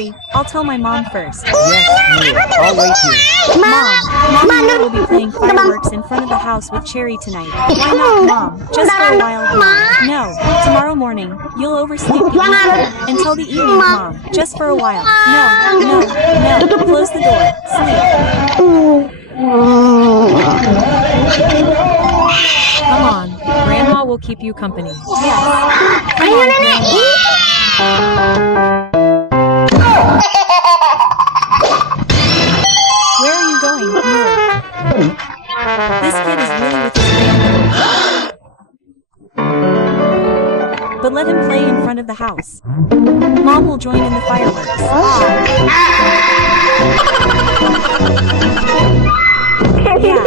hurry. I'll tell my mom first. Yes, Noor. I'll wait here. Mom and I will be playing fireworks in front of the house with Cherry tonight. Why not, Mom? Just for a while, Mom. No, tomorrow morning. You'll oversleep until the evening, Mom. Just for a while. No. Close the door. Sleep. Come on. Grandma will keep you company. Yes. Come on, Grandma. Where are you going, Noor? This kid is really with his grandmother. But let him play in front of the house. Mom will join in the fireworks. Yeah.